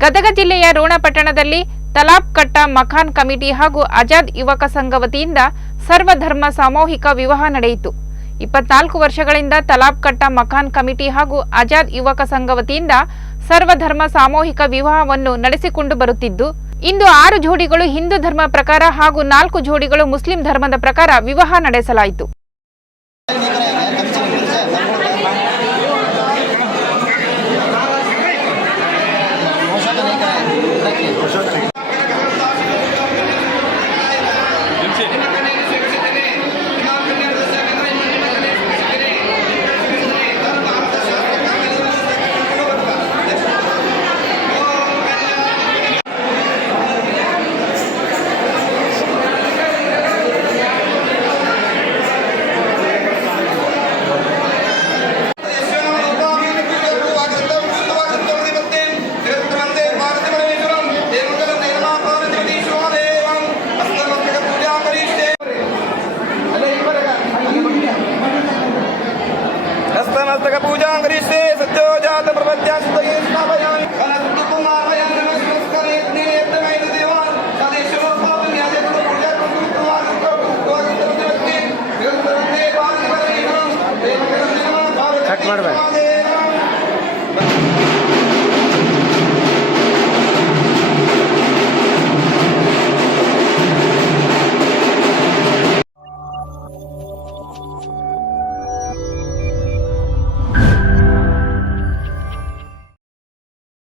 ಗದಗ ಜಿಲ್ಲೆಯ ರೋಣ ಪಟ್ಟಣದಲ್ಲಿ ತಲಾಬ್ ಕಟ್ಟ ಮಖಾನ್ ಕಮಿಟಿ ಹಾಗೂ ಆಜಾದ್ ಯುವಕ ಸಂಘ ವತಿಯಿಂದ ಸರ್ವಧರ್ಮ ಸಾಮೂಹಿಕ ವಿವಾಹ ನಡೆಯಿತು. 24 ವರ್ಷಗಳಿಂದ ತಲಾಬ್ ಕಟ್ಟ ಮಖಾನ್ ಕಮಿಟಿ ಹಾಗೂ ಆಜಾದ್ ಯುವಕ ಸಂಘ ವತಿಯಿಂದ ಸರ್ವಧರ್ಮ ಸಾಮೂಹಿಕ ವಿವಾಹವನ್ನು ನಡೆಸಿಕೊಂಡು ಬರುತ್ತಿದ್ದು, ಇಂದು 6 ಜೋಡಿಗಳು ಹಿಂದೂ ಧರ್ಮ ಪ್ರಕಾರ ಹಾಗೂ 4 ಜೋಡಿಗಳು ಮುಸ್ಲಿಂ ಧರ್ಮದ ಪ್ರಕಾರ ವಿವಾಹ ನಡೆಸಲಾಯಿತು. पूजा करिष्ये सत्यो जात प्रपद्यास्तये स्थापयामि कनकुमारयं नमस्करे नेत्रमय देवान सदेशो पावन्याजे पूजा कुमार को देवते पावन करें देवते भारत